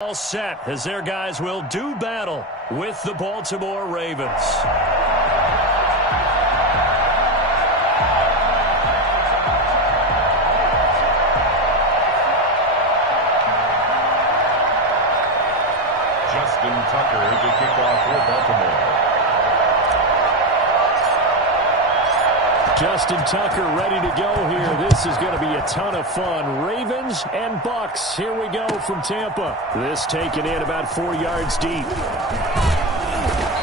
All set as their guys will do battle with the Baltimore Ravens. Justin Tucker to kick off for Baltimore. Justin Tucker ready to go here. This is going to be a ton of fun. Ravens and Bucks. Here we go from Tampa. This taken in about 4 yards deep.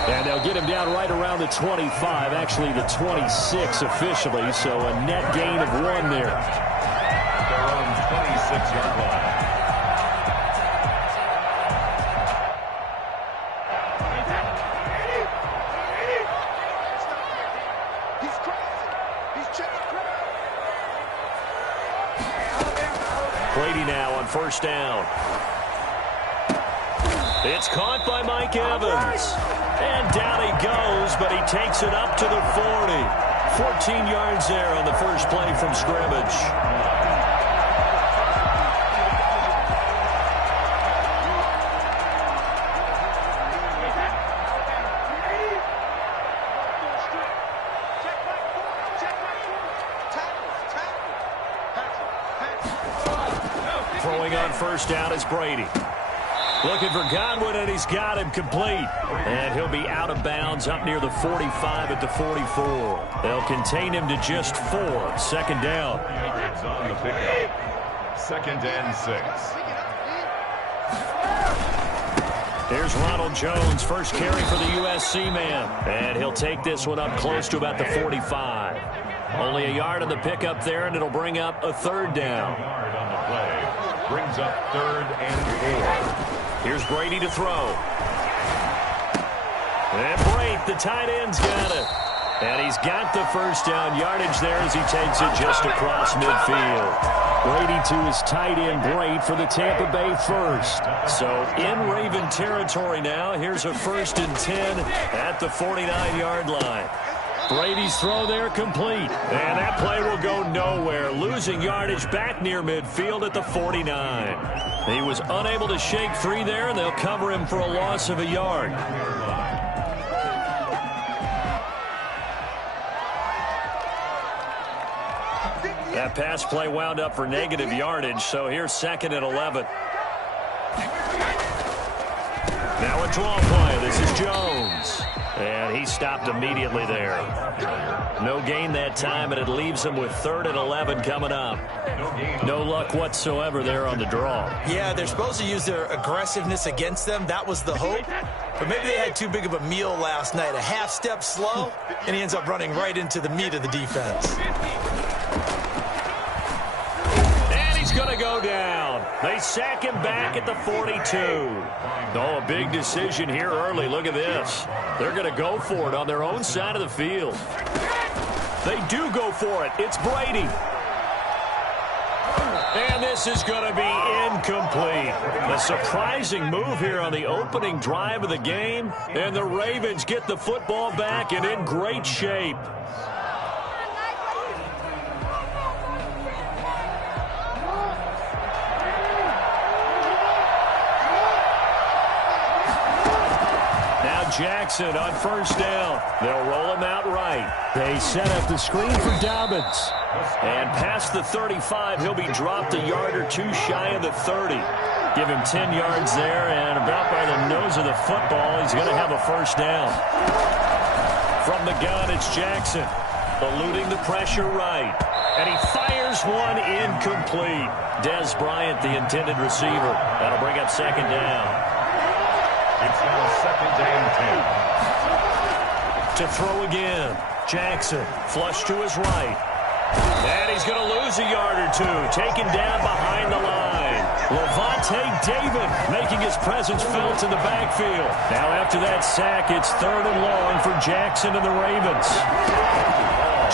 And they'll get him down right around the 25, actually the 26 officially, so a net gain of 1 there. Their own 26-yard line. Brady now on first down. It's caught by Mike Evans. And down he goes, but he takes it up to the 40. 14 yards there on the first play from scrimmage. Throwing on first down is Brady. Looking for Godwin, and he's got him complete. And he'll be out of bounds up near the 45 at the 44. They'll contain him to just 4. Second down. It's on the pickup. 2nd and 6. Here's Ronald Jones, first carry for the USC man. And he'll take this one up close to about the 45. Only a yard on the pickup there, and it'll bring up a 3rd down. Yard on the play. Brings up 3rd and 4. Here's Brady to throw. And Brady, the tight end's got it. And he's got the first down yardage there as he takes it just across midfield. Brady to his tight end, Brady, for the Tampa Bay first. So in Raven territory now. Here's a 1st and 10 at the 49-yard line. Brady's throw there complete. And that play will go nowhere. Losing yardage back near midfield at the 49. He was unable to shake free there, and they'll cover him for a loss of a yard. That pass play wound up for negative yardage, so here's 2nd and 11. Now a draw play. This is Jones. And he stopped immediately there. No gain that time, and it leaves him with 3rd and 11 coming up. No luck whatsoever there on the draw. Yeah, they're supposed to use their aggressiveness against them. That was the hope. But maybe they had too big of a meal last night. A half step slow, and he ends up running right into the meat of the defense. And he's going to go down. They sack him back at the 42. Oh, a big decision here early. Look at this. They're going to go for it on their own side of the field. They do go for it. It's Brady. And this is going to be incomplete. A surprising move here on the opening drive of the game. And the Ravens get the football back and in great shape. Jackson on first down. They'll roll him out right. They set up the screen for Dobbins. And past the 35, he'll be dropped a yard or 2 shy of the 30. Give him 10 yards there, and about by the nose of the football, he's going to have a first down. From the gun, it's Jackson. Eluding the pressure right. And he fires one incomplete. Dez Bryant, the intended receiver. That'll bring up 2nd down. It's now 2nd and 10. To throw again. Jackson, flush to his right. And he's going to lose a yard or 2. Taken down behind the line. Levante David making his presence felt in the backfield. Now after that sack, it's 3rd and long for Jackson and the Ravens.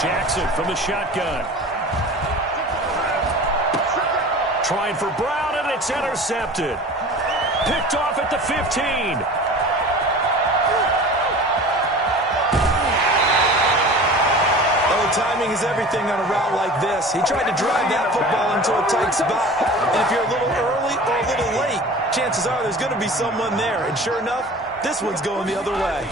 Jackson from the shotgun. Trying for Brown, and it's intercepted. Picked off at the 15. timing is everything on a route like this. He tried to drive that football into a tight spot. And if you're a little early or a little late, chances are there's going to be someone there. And sure enough, this one's going the other way.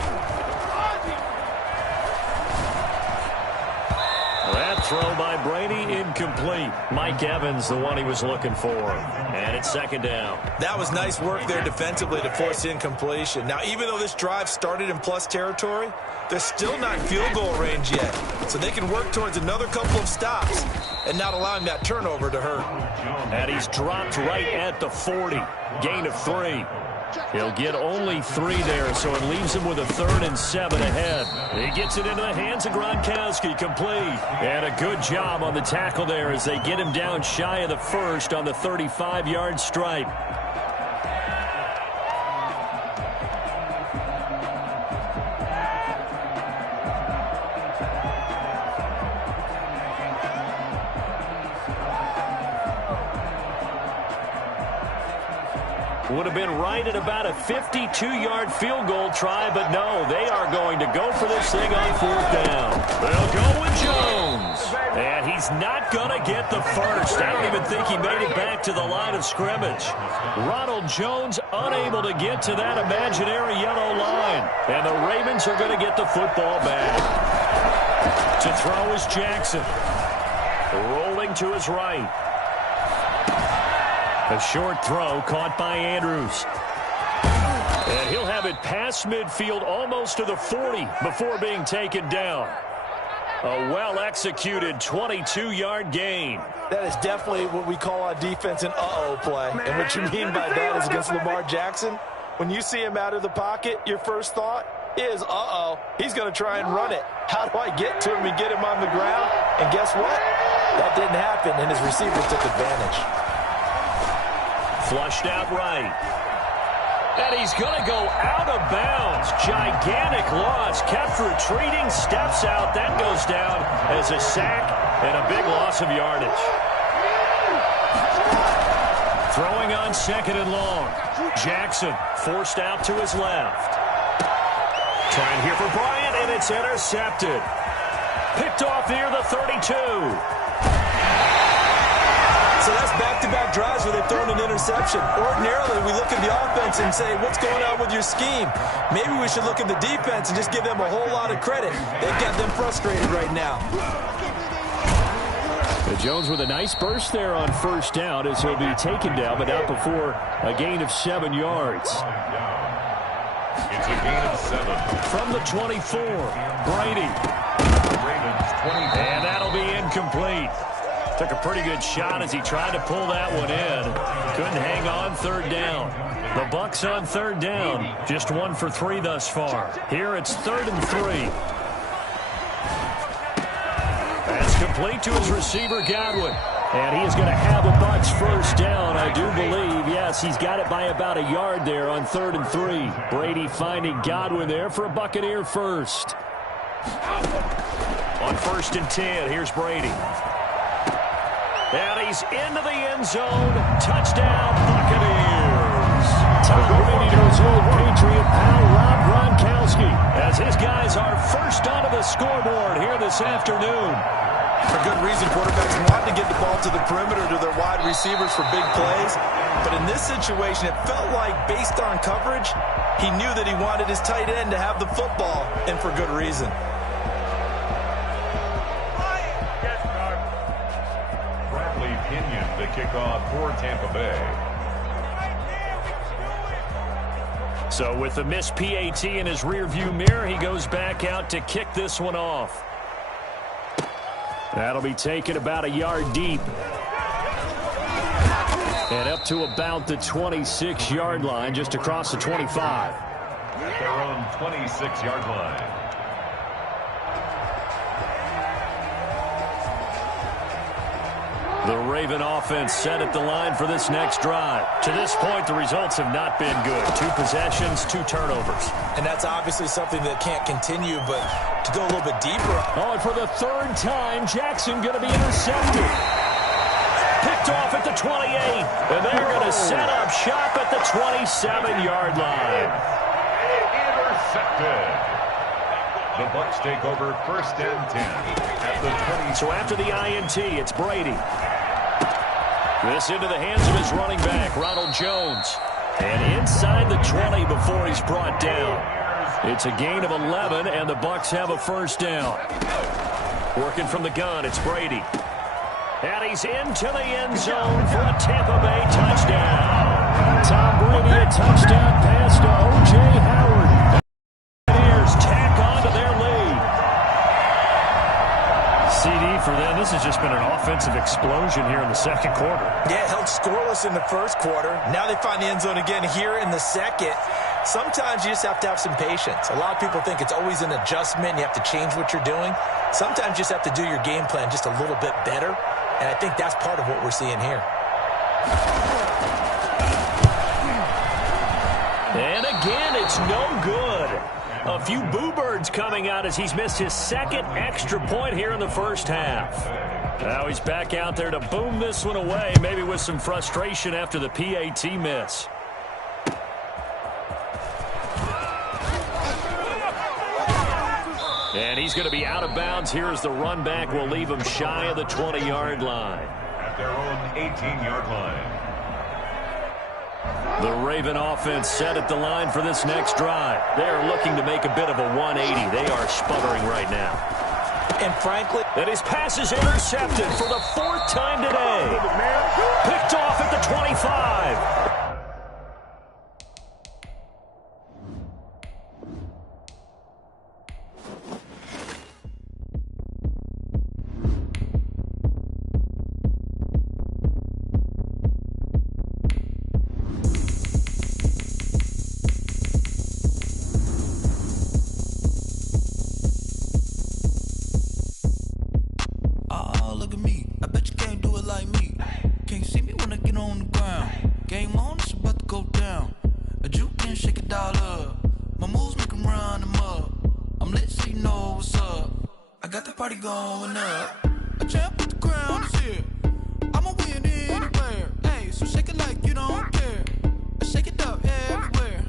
That throw by Brady incomplete. Mike Evans, the one he was looking for. And it's second down. That was nice work there defensively to force incompletion. Now, even though this drive started in plus territory, they're still not in field goal range yet. So they can work towards another couple of stops and not allowing that turnover to hurt. And he's dropped right at the 40. Gain of 3. He'll get only 3 there, so it leaves him with a 3rd and 7 ahead. He gets it into the hands of Gronkowski, complete. And a good job on the tackle there as they get him down shy of the first on the 35-yard stripe. Would have been right at about a 52-yard field goal try, but no, they are going to go for this thing on 4th down. They'll go with Jones. And he's not going to get the first. I don't even think he made it back to the line of scrimmage. Ronald Jones unable to get to that imaginary yellow line. And the Ravens are going to get the football back. To throw is Jackson. Rolling to his right. A short throw caught by Andrews. And he'll have it past midfield almost to the 40 before being taken down. A well-executed 22-yard gain. That is definitely what we call on defense an uh-oh play. And what you mean by that is against Lamar Jackson, when you see him out of the pocket, your first thought is, uh-oh, he's going to try and run it. How do I get to him and get him on the ground? And guess what? That didn't happen, and his receivers took advantage. Flushed out right. And he's going to go out of bounds. Gigantic loss. Kept retreating. Steps out. That goes down as a sack and a big loss of yardage. Throwing on 2nd and long. Jackson forced out to his left. Trying here for Bryant, and it's intercepted. Picked off near the 32. So that's back-to-back drives where they've thrown an interception. Ordinarily, we look at the offense and say, what's going on with your scheme? Maybe we should look at the defense and just give them a whole lot of credit. They've got them frustrated right now. Jones with a nice burst there on 1st down as he'll be taken down, but not before a gain of 7 yards. It's a gain of 7. From the 24, Brady. And that'll be incomplete. Took a pretty good shot as he tried to pull that one in. Couldn't hang on 3rd down. The Bucs on 3rd down. Just 1 for 3 thus far. Here it's 3rd and 3. That's complete to his receiver, Godwin. And he is going to have a Bucs 1st down, I do believe. Yes, he's got it by about a yard there on 3rd and 3. Brady finding Godwin there for a Buccaneer first. On 1st and 10, here's Brady. And he's into the end zone. Touchdown, Buccaneers. Tom Brady to his old Patriot pal, Rob Gronkowski, as his guys are first onto the scoreboard here this afternoon. For good reason, quarterbacks want to get the ball to the perimeter to their wide receivers for big plays. But in this situation, it felt like, based on coverage, he knew that he wanted his tight end to have the football, and for good reason. The kickoff for Tampa Bay. So with the missed PAT in his rearview mirror, he goes back out to kick this one off. That'll be taken about a yard deep. And up to about the 26-yard line, just across the 25. At their own 26-yard line. The Raven offense set at the line for this next drive. To this point, the results have not been good. 2 possessions, 2 turnovers. And that's obviously something that can't continue, but to go a little bit deeper. Oh, and for the 3rd time, Jackson going to be intercepted. Picked off at the 28. And they're going to set up shop at the 27-yard line. Intercepted. The Bucs take over 1st and 10 at the 20. So after the INT, it's Brady. This into the hands of his running back, Ronald Jones. And inside the 20 before he's brought down. It's a gain of 11, and the Bucs have a 1st down. Working from the gun, it's Brady. And he's into the end zone for a Tampa Bay touchdown. Tom Brady, a touchdown pass to O.J. Howard. Buccaneers tack on to their lead. CD for them. This has just been an offensive explosion here in the 2nd quarter. Yeah, held scoreless in the 1st quarter. Now they find the end zone again here in the 2nd. Sometimes you just have to have some patience. A lot of people think it's always an adjustment. You have to change what you're doing. Sometimes you just have to do your game plan just a little bit better. And I think that's part of what we're seeing here. And again, it's no good. A few boo birds coming out as he's missed his 2nd extra point here in the 1st half. Now he's back out there to boom this one away, maybe with some frustration after the PAT miss. And he's going to be out of bounds here as the run back will leave him shy of the 20-yard line. At their own 18-yard line. The Raven offense set at the line for this next drive. They're looking to make a bit of a 180. They are sputtering right now. And frankly, and his pass is intercepted for the 4th time today. Picked off at the 25. Going up, a champ with the crown is here. I'ma win anywhere. Hey, so shake it like you don't care. I shake it up everywhere.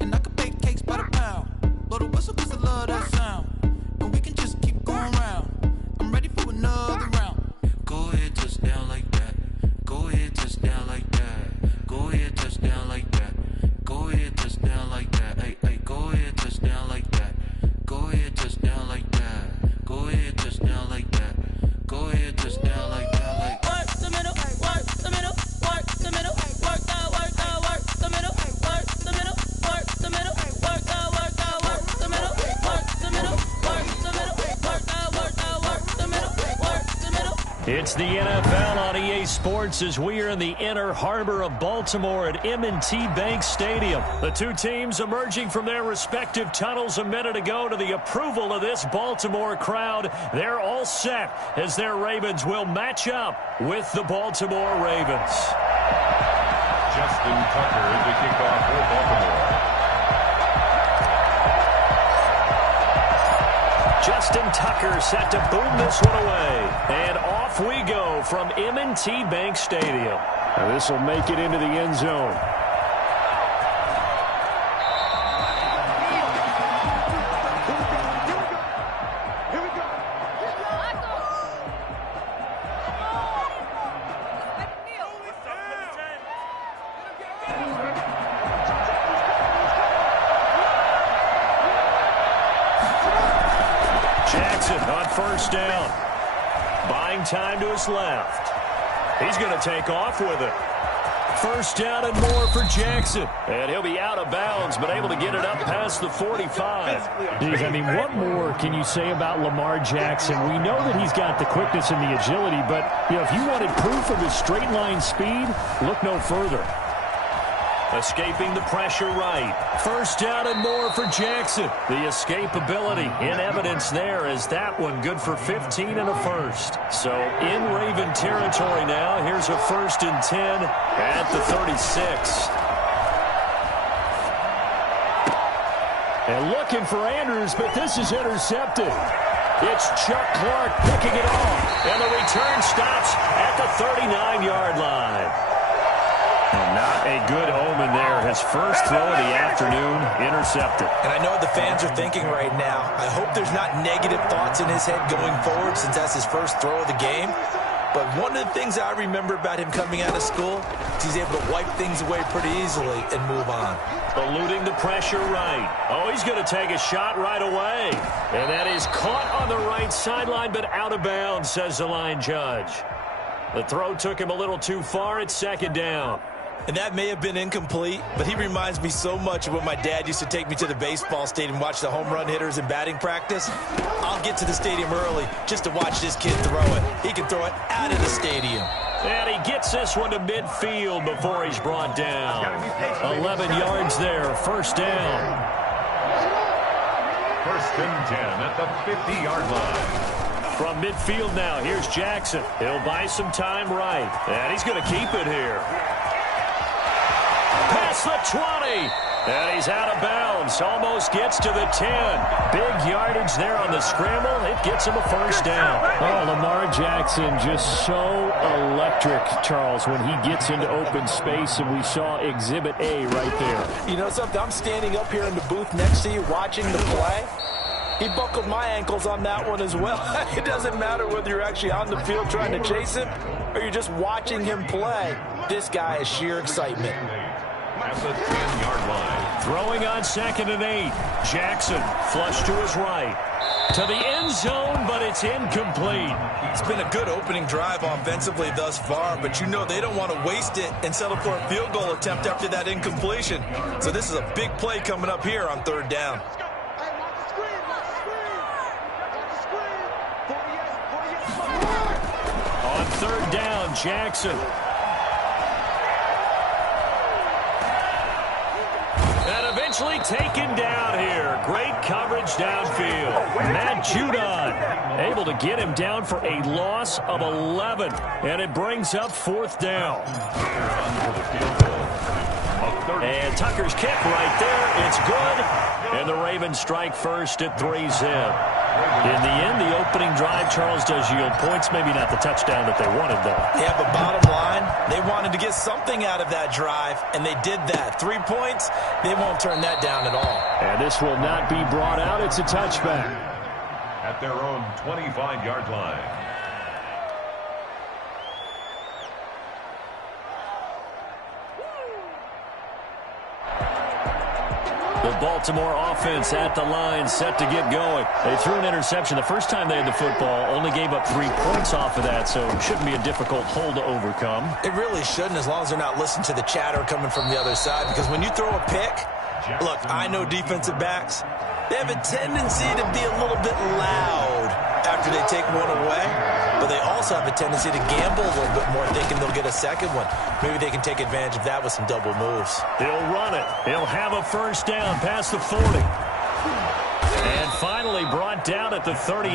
And I can bake cakes by the pound. Blow the whistle 'cause I love that sound. And we can just keep going round. I'm ready for another round. Go ahead, touchdown like that. Go ahead, touchdown like that. Go ahead, touchdown like that. Go ahead, touchdown like that. Hey, hey, go ahead, touchdown like that. Go ahead, touchdown like that. Go ahead, touchdown like that. Go ahead, touchdown like that. Like work the middle, work the middle, work the middle, work the middle, work the middle, work the middle, work the middle, work the middle, work the middle, work the middle, work the middle. It's the NFL on EA Sports as we are in the inner harbor of Baltimore at M&T Bank Stadium. The two teams emerging from their respective tunnels a minute ago to the approval of this Baltimore crowd. They're all set as their Ravens will match up with the Baltimore Ravens. Justin Tucker is the kickoff for Baltimore. Justin Tucker set to boom this one away. And off we go from M&T Bank Stadium. This will make it into the end zone. Jackson on 1st down. Buying time to his left. He's going to take off with it. 1st down and more for Jackson. And he'll be out of bounds, but able to get it up past the 45. Geez, I mean, what more can you say about Lamar Jackson? We know that he's got the quickness and the agility, but if you wanted proof of his straight line speed, look no further. Escaping the pressure right. 1st down and more for Jackson. The escapability in evidence there as that one good for 15 and a 1st. So in Raven territory now. Here's a 1st and 10 at the 36. And looking for Andrews, but this is intercepted. It's Chuck Clark picking it off. And the return stops at the 39-yard line. Not a good omen there. His first throw of the afternoon intercepted. And I know what the fans are thinking right now. I hope there's not negative thoughts in his head going forward since that's his first throw of the game. But one of the things I remember about him coming out of school is he's able to wipe things away pretty easily and move on. Eluding the pressure right. Oh, he's going to take a shot right away. And that is caught on the right sideline, but out of bounds, says the line judge. The throw took him a little too far. It's second down. And that may have been incomplete, but he reminds me so much of when my dad used to take me to the baseball stadium and watch the home run hitters in batting practice. I'll get to the stadium early just to watch this kid throw it. He can throw it out of the stadium. And he gets this one to midfield before he's brought down. 11 yards there, first down. First and 10 at the 50-yard line. From midfield now, here's Jackson. He'll buy some time right. And he's going to keep it here. Past the 20. And he's out of bounds. Almost gets to the 10. Big yardage there on the scramble. It gets him a first down. Oh, Lamar Jackson just so electric, Charles, when he gets into open space, and we saw Exhibit A right there. You know something? I'm standing up here in the booth next to you watching the play. He buckled my ankles on that one as well. It doesn't matter whether you're actually on the field trying to chase him or you're just watching him play. This guy is sheer excitement. At the 10-yard line. Throwing on 2nd and 8. Jackson flush to his right. To the end zone, but it's incomplete. It's been a good opening drive offensively thus far, but you know they don't want to waste it and settle for a field goal attempt after that incompletion. So this is a big play coming up here on third down. On third down, Jackson. And eventually taken down here. Great coverage downfield. Matt Judon able to get him down for a loss of 11. And it brings up fourth down. And Tucker's kick right there. It's good. And the Ravens strike first at 3-zip. In the end, the opening drive, Charles, does yield points. Maybe not the touchdown that they wanted, though. Yeah, but bottom line, they wanted to get something out of that drive, and they did that. 3 points, they won't turn that down at all. And this will not be brought out. It's a touchback. At their own 25-yard line. The Baltimore offense at the line, set to get going. They threw an interception the first time they had the football, only gave up 3 points off of that, so it shouldn't be a difficult hole to overcome. It really shouldn't, as long as they're not listening to the chatter coming from the other side, because when you throw a pick, look, I know defensive backs, they have a tendency to be a little bit loud after they take one away, but they also have a tendency to gamble a little bit more, thinking they'll get a second one. Maybe they can take advantage of that with some double moves. He'll run it. He'll have a first down past the 40. And finally brought down at the 38.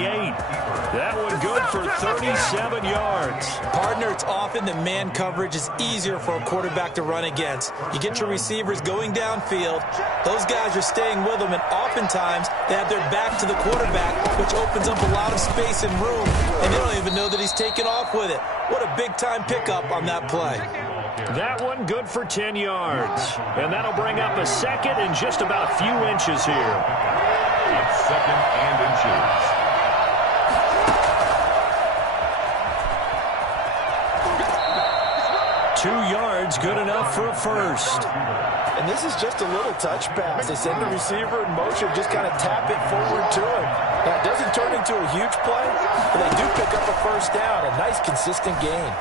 That one good for 37 yards. Partner, it's often that man coverage is easier for a quarterback to run against. You get your receivers going downfield. Those guys are staying with them, and oftentimes they have their back to the quarterback, which opens up a lot of space and room, and they don't even know that he's taken off with it. What a big-time pickup on that play. That one good for 10 yards. And that'll bring up a second and just about a few inches here. It's second and inches. Two yards, good enough for a first. And this is just a little touch pass. They send the receiver in motion, just kind of tap it forward to him. Now, it doesn't turn into a huge play, but they do pick up a first down. A nice, consistent gain.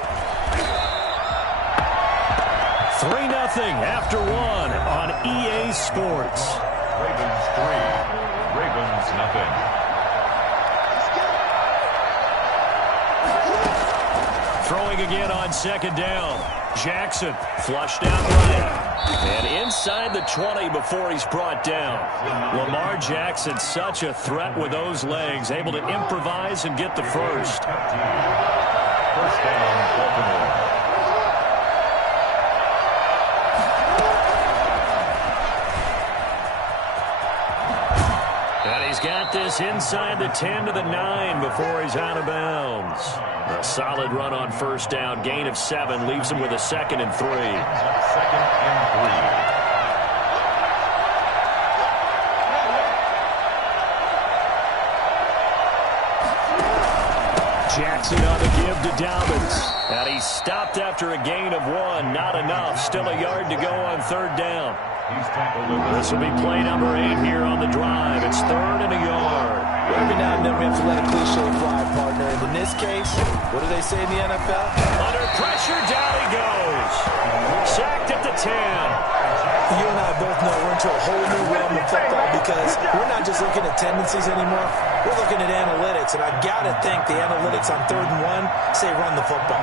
3-0 after one on EA Sports. Ravens 3, Ravens nothing. Throwing again on second down. Jackson flushed out right. And inside the 20 before he's brought down. Lamar Jackson, such a threat with those legs, able to improvise and get the first. First down, Baltimore. He's got this inside the 10 to the 9 before he's out of bounds. A solid run on first down. Gain of 7 leaves him with a 2nd and 3. 2nd and 3. Jackson on the give to Dobbins. And he's stopped after a gain of 1. Not enough. Still a yard to go on 3rd down. This will be play number 8 here on the drive. It's 3rd and a yard. Every now and then we have to let a cliche fly, partner. And in this case, what do they say in the NFL? Under pressure, down he goes. Sacked at the 10. You and I both know we're into a whole new realm of football because we're not just looking at tendencies anymore. We're looking at analytics, and I got to think the analytics on 3rd and 1 say run the football.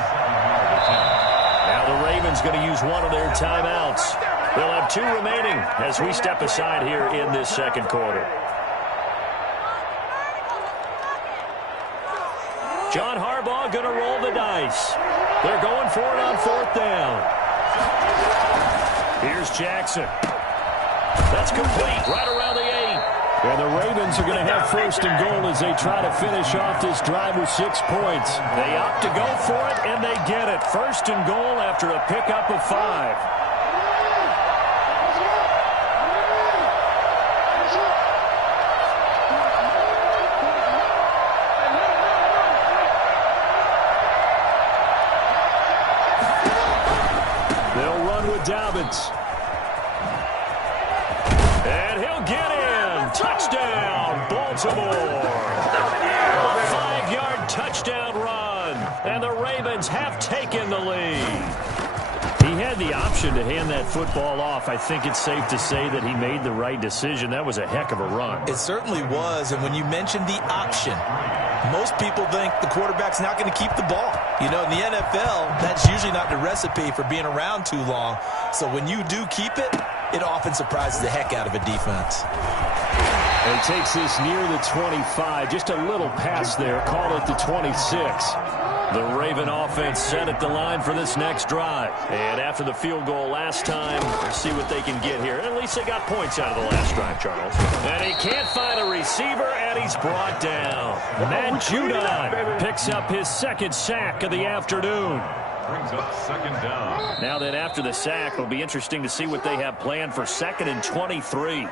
Now the Ravens going to use one of their timeouts. They'll have 2 remaining as we step aside here in this 2nd quarter. John Harbaugh going to roll the dice. They're going for it on 4th down. Here's Jackson. That's complete right around the 8. And the Ravens are going to have 1st and goal as they try to finish off this drive with 6 points. They opt to go for it, and they get it. 1st and goal after a pickup of 5. They'll run with Dobbins. And he'll get in. Touchdown, Baltimore. A 5-yard touchdown run. And the Ravens have taken the lead. He had the option to hand that football off. I think it's safe to say that he made the right decision. That was a heck of a run. It certainly was. And when you mentioned the option, most people think the quarterback's not going to keep the ball. You know, in the NFL, that's usually not the recipe for being around too long. So when you do keep it, it often surprises the heck out of a defense. And he takes this near the 25. Just a little pass there. Call it the 26. The Raven offense set at the line for this next drive. And after the field goal last time, we'll see what they can get here. At least they got points out of the last drive, Charles. And he can't find a receiver, and he's brought down. Matt Judon picks up his 2nd sack of the afternoon. Brings up 2nd down. Now that after the sack, it'll be interesting to see what they have planned for 2nd and 23.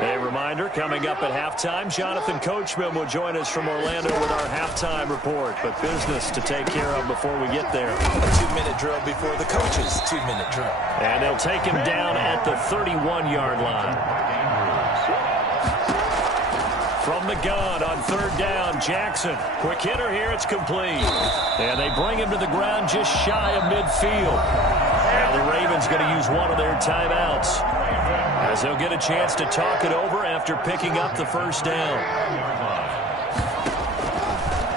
A reminder, coming up at halftime, Jonathan Coachman will join us from Orlando with our halftime report. But business to take care of before we get there. A 2-minute drill before the coach's 2-minute drill. And they'll take him down at the 31-yard line. From the gun on 3rd down, Jackson. Quick hitter here, it's complete. And they bring him to the ground just shy of midfield. Now the Ravens going to use one of their timeouts, as they'll get a chance to talk it over after picking up the 1st down.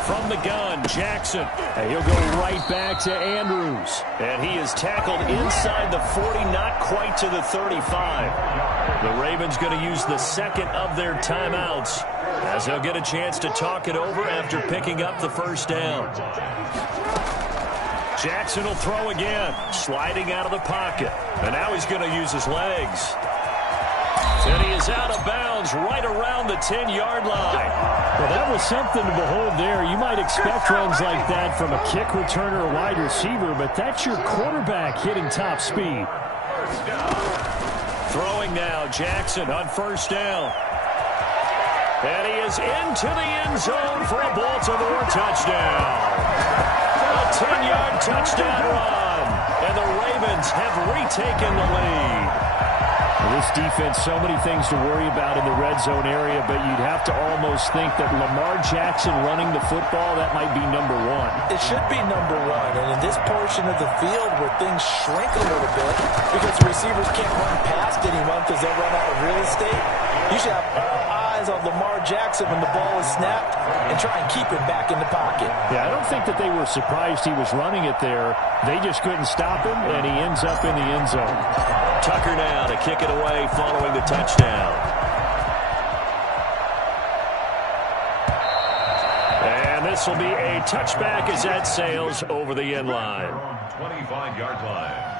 From the gun, Jackson. And he'll go right back to Andrews. And he is tackled inside the 40, not quite to the 35. The Ravens going to use the 2nd of their timeouts, as they'll get a chance to talk it over after picking up the 1st down. Jackson will throw again, sliding out of the pocket. And now he's going to use his legs. And he is out of bounds right around the 10-yard line. Well, that was something to behold there. You might expect runs like that from a kick returner or wide receiver, but that's your quarterback hitting top speed. Throwing now, Jackson on 1st down. And he is into the end zone for a Baltimore touchdown. A 10-yard touchdown run. And the Ravens have retaken the lead. This defense, so many things to worry about in the red zone area, but you'd have to almost think that Lamar Jackson running the football, that might be number 1. It should be number 1, and in this portion of the field where things shrink a little bit because the receivers can't run past anyone because they'll run out of real estate, you should have all eyes on Lamar Jackson when the ball is snapped and try and keep him back in the pocket. Yeah, I don't think that they were surprised he was running it there. They just couldn't stop him, and he ends up in the end zone. Tucker now to kick it away following the touchdown. And this will be a touchback as that sails over the end line. 25-yard line.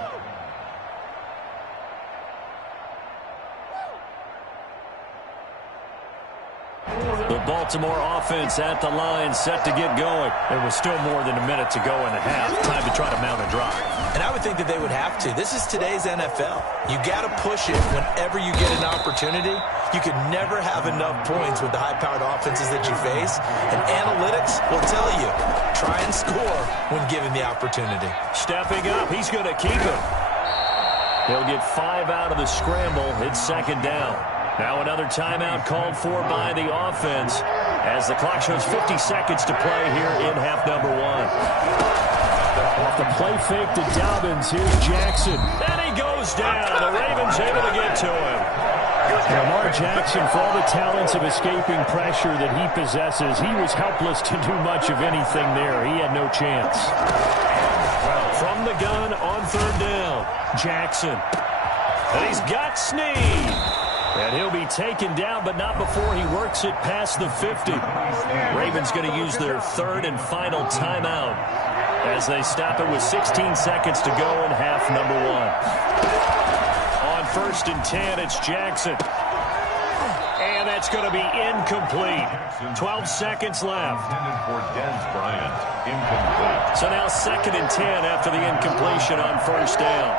Baltimore offense at the line, set to get going. There was still more than a minute to go in the half. Time to try to mount a drive. And I would think that they would have to. This is today's NFL. You got to push it whenever you get an opportunity. You could never have enough points with the high-powered offenses that you face. And analytics will tell you, try and score when given the opportunity. Stepping up, he's going to keep it. He'll get 5 out of the scramble. It's second down. Now another timeout called for by the offense as the clock shows 50 seconds to play here in half number 1. Off the play fake to Dobbins, here's Jackson. And he goes down. The Ravens able to get to him. Lamar Jackson, for all the talents of escaping pressure that he possesses, he was helpless to do much of anything there. He had no chance. From the gun on third down, Jackson. And he's got Snead. And he'll be taken down, but not before he works it past the 50. Ravens going to use their third and final timeout as they stop it with 16 seconds to go in half number 1. On first and 10, it's Jackson. And that's going to be incomplete. 12 seconds left. So now second and 10 after the incompletion on first down.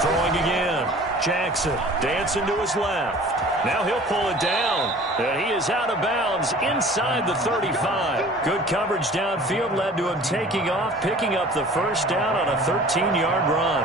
Throwing again. Jackson dancing to his left. Now he'll pull it down. And he is out of bounds inside the 35. Good coverage downfield led to him taking off, picking up the first down on a 13-yard run.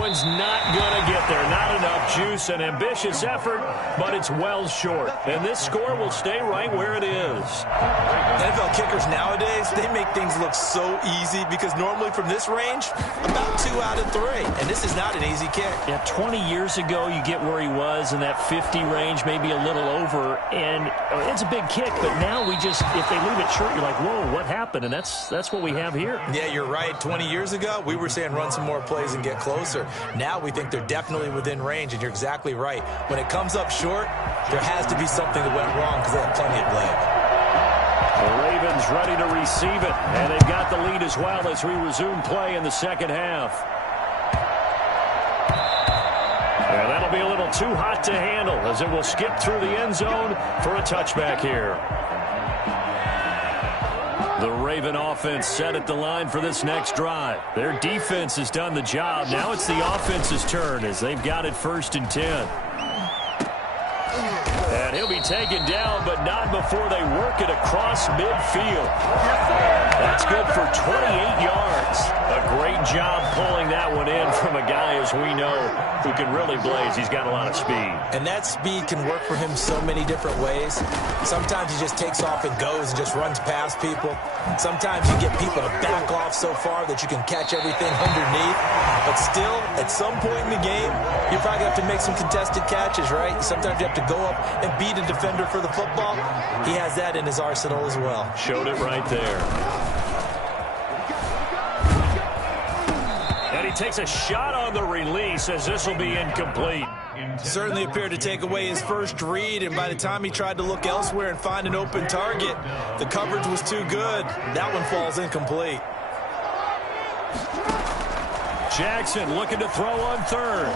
One's not going to get there. Not enough juice. An ambitious effort, but it's well short. And this score will stay right where it is. NFL kickers nowadays, they make things look so easy because normally from this range, about 2 out of 3. And this is not an easy kick. Yeah, 20 years ago, you get where he was in that 50 range, maybe a little over. And it's a big kick, but now we just, if they leave it short, you're like, whoa, what happened? And that's what we have here. Yeah, you're right. 20 years ago, we were saying run some more plays and get closer. Now we think they're definitely within range, and you're exactly right. When it comes up short, there has to be something that went wrong because they have plenty of leg. The Ravens ready to receive it, and they've got the lead as well as we resume play in the second half. And that'll be a little too hot to handle as it will skip through the end zone for a touchback here. The Raven offense set at the line for this next drive. Their defense has done the job. Now it's the offense's turn as they've got it first and 10. And he'll be taken down, but not before they work it across midfield. That's good for 28 yards. A great job pulling that one in from a guy, as we know, who can really blaze. He's got a lot of speed. And that speed can work for him so many different ways. Sometimes he just takes off and goes and just runs past people. Sometimes you get people to back off so far that you can catch everything underneath. But still, at some point in the game, you probably have to make some contested catches, right? Sometimes you have to go up and beat a defender for the football. He has that in his arsenal as well. Showed it right there. And he takes a shot on the release as this will be incomplete. Certainly appeared to take away his first read, and by the time he tried to look elsewhere and find an open target, the coverage was too good. That one falls incomplete. Jackson looking to throw on third.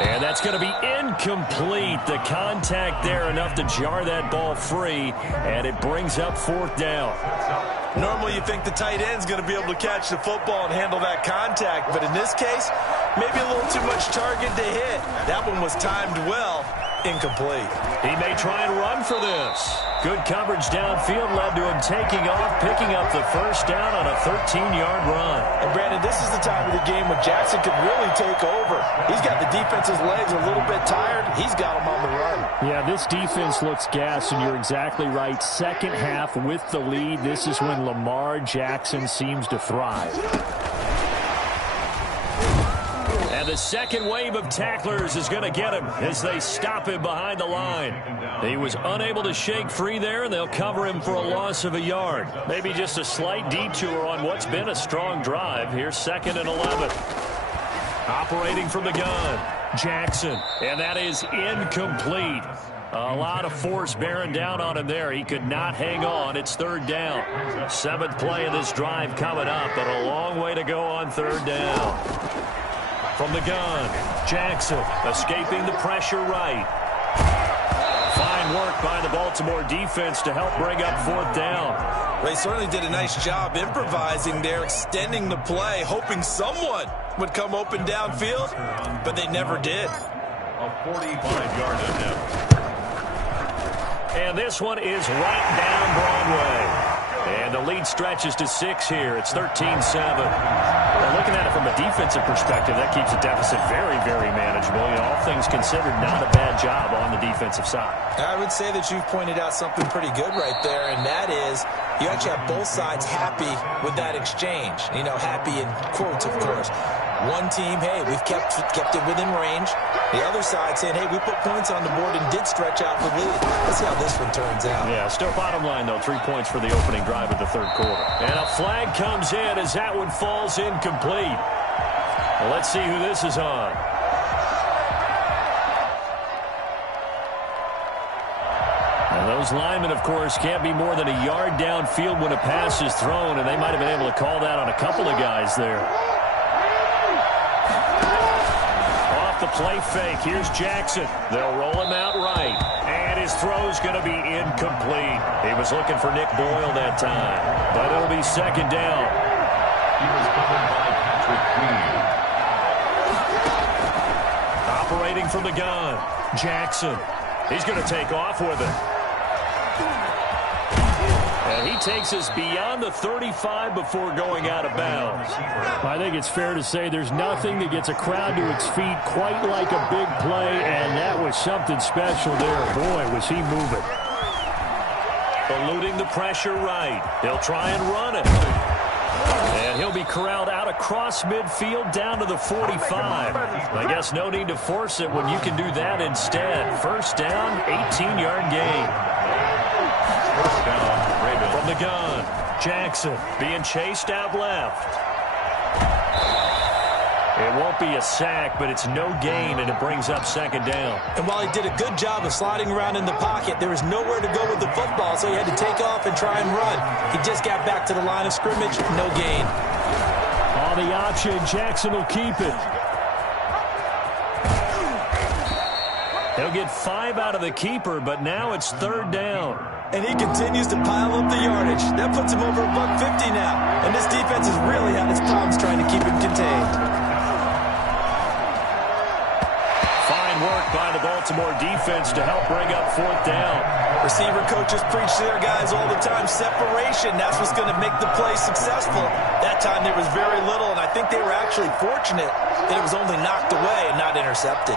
And that's going to be incomplete. The contact there enough to jar that ball free, and it brings up fourth down. Normally you think the tight end's going to be able to catch the football and handle that contact, but in this case, maybe a little too much target to hit. That one was timed well. Incomplete. He may try and run for this. Good coverage downfield led to him taking off, picking up the first down on a 13-yard run. And Brandon, this is the time of the game when Jackson could really take over. He's got the defense's legs a little bit tired. He's got him on the run. Yeah, this defense looks gassed, and you're exactly right. Second half with the lead, this is when Lamar Jackson seems to thrive. And the second wave of tacklers is going to get him as they stop him behind the line. He was unable to shake free there, and they'll cover him for a loss of a yard. Maybe just a slight detour on what's been a strong drive. Here's second and 11. Operating from the gun. Jackson, and that is incomplete. A lot of force bearing down on him there. He could not hang on. It's third down. 7th play of this drive coming up, but a long way to go on third down. From the gun, Jackson escaping the pressure right. Fine work by the Baltimore defense to help bring up 4th down. They certainly did a nice job improvising there, extending the play, hoping someone would come open downfield, but they never did. A 45-yard attempt. And this one is right down Broadway. And the lead stretches to 6 here. It's 13-7. Well, looking at it from a defensive perspective, that keeps the deficit very, very manageable. You know, all things considered, not a bad job on the defensive side. I would say that you've pointed out something pretty good right there, and that is you actually have both sides happy with that exchange. You know, happy in quotes, of course. One team, hey, we've kept it within range. The other side saying, hey, we put points on the board and did stretch out the lead. Let's see how this one turns out. Yeah, still bottom line, though, 3 points for the opening drive of the third quarter. And a flag comes in as that one falls incomplete. Well, let's see who this is on. And those linemen, of course, can't be more than a yard downfield when a pass is thrown, and they might have been able to call that on a couple of guys there. The play fake. Here's Jackson. They'll roll him out right. And his throw's going to be incomplete. He was looking for Nick Boyle that time. But it'll be 2nd down. He was covered by Patrick Queen. Operating from the gun. Jackson. He's going to take off with it. And he takes us beyond the 35 before going out of bounds. I think it's fair to say there's nothing that gets a crowd to its feet quite like a big play, and that was something special there. Boy, was he moving. Eluding the pressure right. He'll try and run it. And he'll be corralled out across midfield down to the 45. I guess no need to force it when you can do that instead. 1st down, 18-yard gain. 1st down. From the gun, Jackson being chased out left. It won't be a sack, but it's no gain, and it brings up 2nd down. And while he did a good job of sliding around in the pocket, there was nowhere to go with the football, so he had to take off and try and run. He just got back to the line of scrimmage, no gain. On the option, Jackson will keep it. He'll get 5 out of the keeper, but now it's 3rd down. And he continues to pile up the yardage. That puts him over $150 now. And this defense has really had its problems trying to keep him contained. Fine work by the Baltimore defense to help bring up 4th down. Receiver coaches preach to their guys all the time. Separation, that's what's going to make the play successful. That time there was very little, and I think they were actually fortunate that it was only knocked away and not intercepted.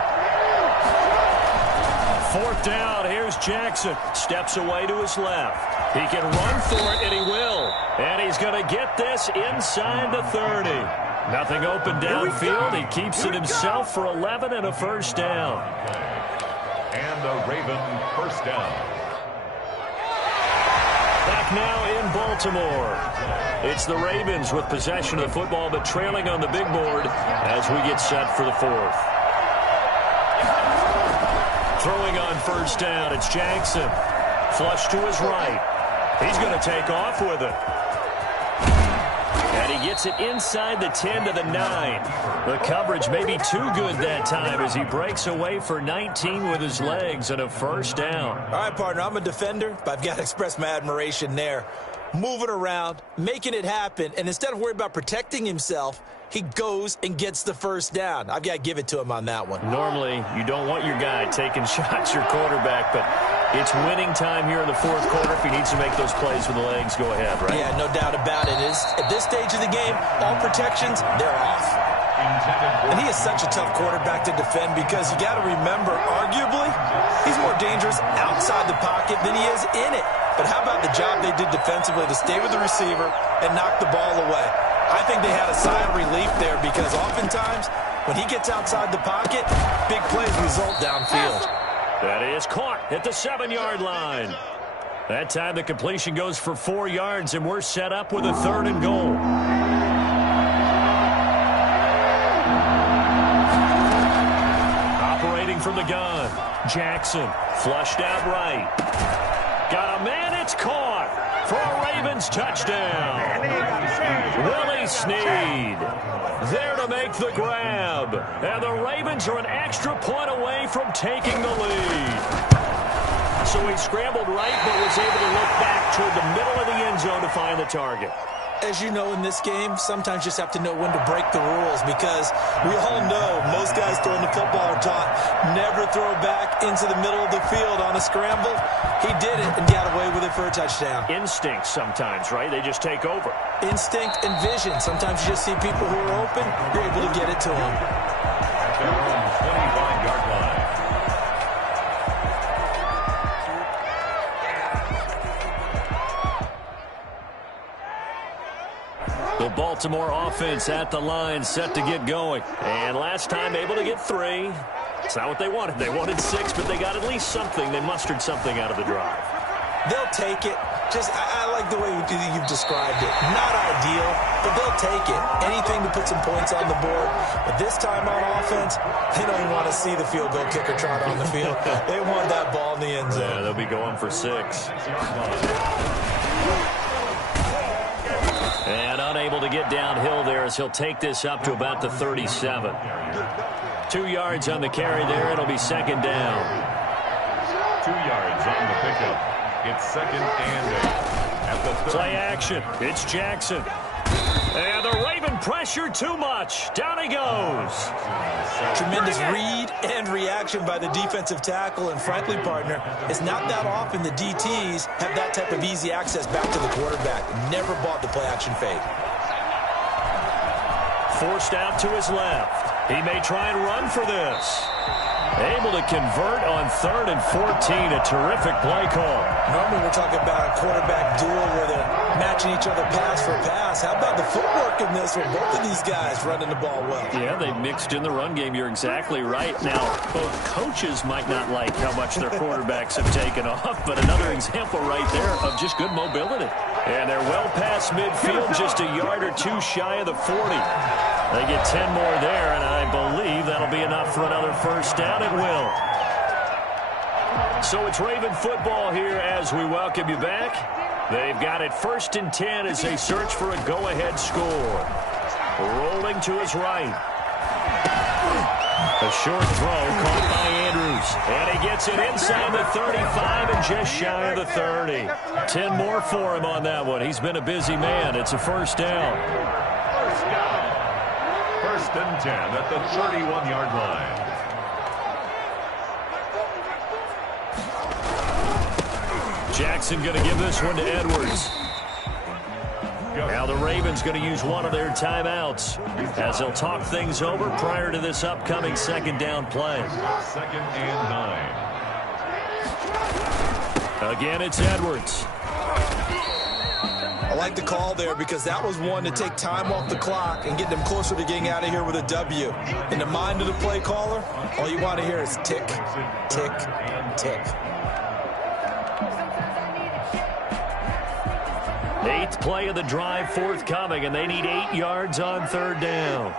4th down, here's Jackson. Steps away to his left. He can run for it, and he will. And he's going to get this inside the 30. Nothing open downfield. He keeps it himself for 11 and a 1st down. And a Raven 1st down. Back now in Baltimore. It's the Ravens with possession of the football, but trailing on the big board as we get set for the 4th. Throwing on 1st down, it's Jackson. Flush to his right. He's going to take off with it. And he gets it inside the 10 to the 9. The coverage may be too good that time as he breaks away for 19 with his legs and a 1st down. All right, partner, I'm a defender, but I've got to express my admiration there. Moving around, making it happen, and instead of worrying about protecting himself, he goes and gets the 1st down. I've got to give it to him on that one. Normally, you don't want your guy taking shots, your quarterback, but it's winning time here in the 4th quarter. If he needs to make those plays with the legs, go ahead, right? Yeah, no doubt about it. At this stage of the game, all protections, they're off. And he is such a tough quarterback to defend because you got to remember, arguably, he's more dangerous outside the pocket than he is in it. But how about the job they did defensively to stay with the receiver and knock the ball away? I think they had a sigh of relief there because oftentimes when he gets outside the pocket, big plays result downfield. That is caught at the 7-yard line. That time the completion goes for 4 yards, and we're set up with a 3rd and goal. Looking from the gun. Jackson flushed out right. Got a man. It's caught for a Ravens touchdown. Willie Snead there to make the grab. And the Ravens are an extra point away from taking the lead. So he scrambled right but was able to look back toward the middle of the end zone to find the target. As you know, in this game, sometimes you just have to know when to break the rules, because we all know most guys throwing the football are taught never throw back into the middle of the field on a scramble. He did it and got away with it for a touchdown. Instinct sometimes, right? They just take over. Instinct and vision. Sometimes you just see people who are open, you're able to get it to them. At their own 25-yard line. The Baltimore offense at the line, set to get going. And last time able to get 3. It's not what they wanted. They wanted 6, but they got at least something. They mustered something out of the drive. They'll take it. I like the way you've described it. Not ideal, but they'll take it. Anything to put some points on the board. But this time on offense, they don't even want to see the field goal kicker trot on the field. They want that ball in the end zone. Yeah, they'll be going for 6. And unable to get downhill there as he'll take this up to about the 37. 2 yards on the carry there. It'll be second down. 2 yards on the pickup. It's second and 8. At the Play action. It's Jackson. And the Raven pressure too much. Down he goes. Tremendous read and reaction by the defensive tackle. And frankly, partner, it's not that often the DTs have that type of easy access back to the quarterback. Never bought the play action fake. Forced out to his left. He may try and run for this. Able to convert on 3rd and 14. A terrific play call. Normally we're talking about a quarterback duel where they're matching each other pass for pass. How about the footwork in this with both of these guys running the ball well? Yeah, they mixed in the run game. You're exactly right. Now, both coaches might not like how much their quarterbacks have taken off, but another example right there of just good mobility. And they're well past midfield, just a yard or 2 shy of the 40. They get 10 more there, and I believe that'll be enough for another first down. It will. So it's Raven football here as we welcome you back. They've got it 1st and 10 as they search for a go-ahead score. Rolling to his right. A short throw caught by Andrews. And he gets it inside the 35 and just shy of the 30. 10 more for him on that one. He's been a busy man. It's a first down. First down. 1st and 10 at the 31-yard line. Jackson going to give this one to Edwards. Now the Ravens going to use one of their timeouts as they'll talk things over prior to this upcoming second down play. 2nd and 9. Again, it's Edwards. I like the call there because that was one to take time off the clock and get them closer to getting out of here with a W. In the mind of the play caller, all you want to hear is tick, tick, tick. 8th play of the drive forthcoming, and they need 8 yards on 3rd down.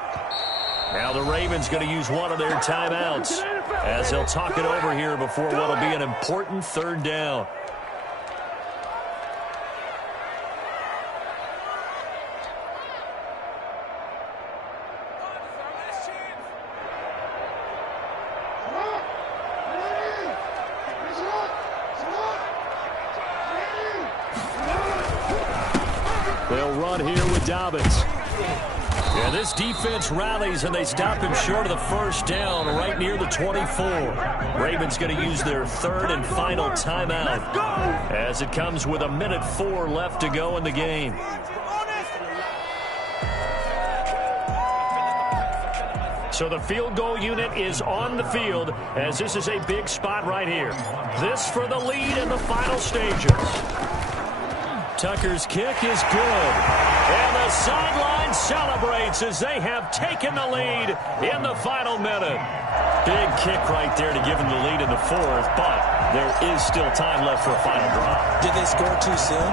Now the Ravens going to use one of their timeouts as they'll talk it over here before what will be an important 3rd down. They'll run here with Dobbins. Yeah, this defense rallies, and they stop him short of the first down right near the 24. Ravens going to use their 3rd and final timeout as it comes with 1:04 left to go in the game. So the field goal unit is on the field as this is a big spot right here. This for the lead in the final stages. Tucker's kick is good. And the sideline celebrates as they have taken the lead in the final minute. Big kick right there to give them the lead in the 4th, but there is still time left for a final drive. Did they score too soon?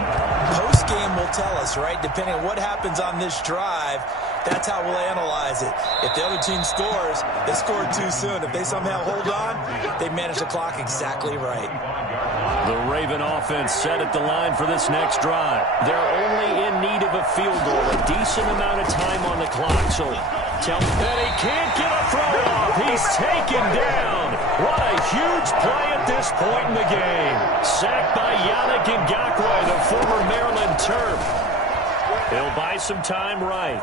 Post-game will tell us, right? Depending on what happens on this drive, That's how we'll analyze it. If the other team scores, they scored too soon. If they somehow hold on, they manage the clock exactly right. The Raven offense set at the line for this next drive. They're only in need of a field goal, a decent amount of time on the clock. So tell me that he can't get a throw off. He's taken down. What a huge play at this point in the game. Sacked by Yannick Ngakoue, the former Maryland Terp. He'll buy some time right.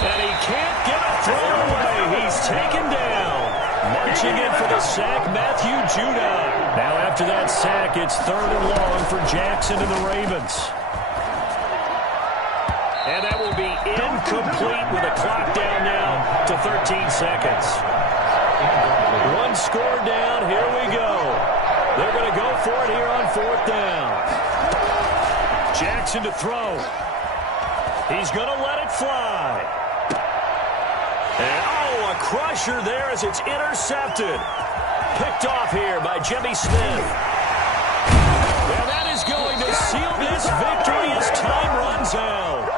And he can't get a throw away. He's taken down. Marching in for the sack, Matthew Judah. Now after that sack, it's 3rd and long for Jackson and the Ravens. And that will be incomplete with a clock down now to 13 seconds. One score down. Here we go. They're going to go for it here on 4th down. Jackson to throw. He's going to let it fly. And, a crusher there as it's intercepted. Picked off here by Jimmy Smith. And that is going to seal this victory as time runs out.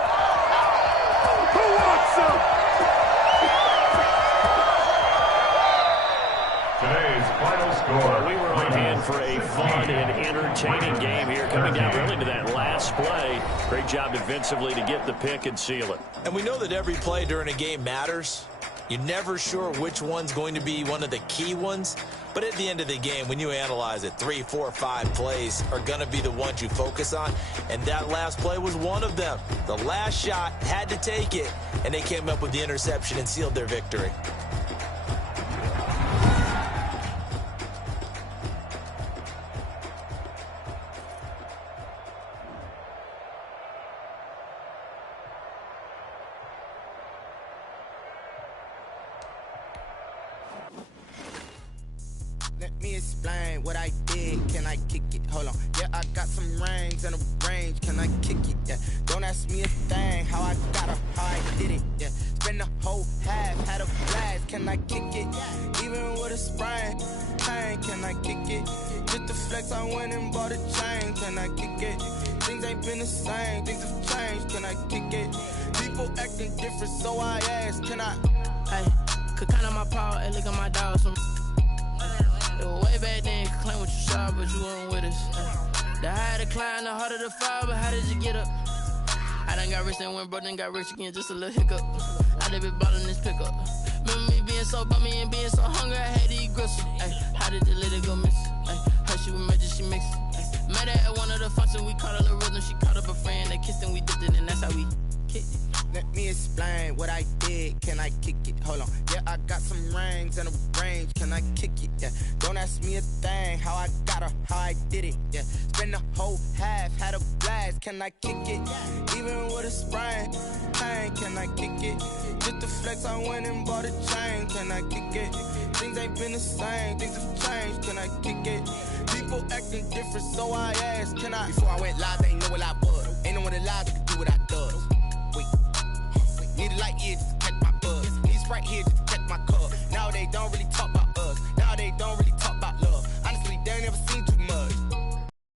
Who wants some? Today's final score. Well, we were on hand for a fun and entertaining game here, coming down really to that last play. Great job defensively to get the pick and seal it. And we know that every play during a game matters. You're never sure which one's going to be one of the key ones. But at the end of the game, when you analyze it, 3, 4, 5 plays are going to be the ones you focus on. And that last play was one of them. The last shot had to take it, and they came up with the interception and sealed their victory. Let me explain what I did. Can I kick it? Hold on. Yeah, I got some rings and a range. Can I kick it? Yeah. Don't ask me a thing. How I got her, how I did it. Yeah. Spend the whole half, had a blast. Can I kick it? Even with a sprain. Pain, can I kick it? Just to flex, I went and bought a chain. Can I kick it? Things ain't been the same. Things have changed. Can I kick it? People acting different, so I asked. Can I? Hey, could count on my power and look at my dog. It was way back then, could claim what you saw, but you weren't with us. The higher the climb, the harder the fall, but how did you get up? I done got rich and went broke, then got rich again, just a little hiccup. I done been ballin' this pickup. Remember me being so bummy and being so hungry, I had to eat gristle. Ay, how did the lady go miss? Ay, her she was magic, she mixed. Met her at one of the functions, we caught her the rhythm, she caught up a friend, they kissed and we dipped it, and that's how we kicked it. Let me explain what I did. Can I kick it? Hold on. Yeah, I got some rings and a range. Can I kick it? Yeah. Don't ask me a thing. How I got her, how I did it. Yeah. Spend the whole half, had a blast. Can I kick it? Even with a sprain. Pain, can I kick it? Just to flex, I went and bought a chain. Can I kick it? Things ain't been the same. Things have changed. Can I kick it? People acting different, so I asked. Can I? Before I went live, they ain't know what I was. Ain't no one alive that could do what I does. Wait. Need a light here just to catch my buzz. Need Sprite here just to catch my cup. Now they don't really talk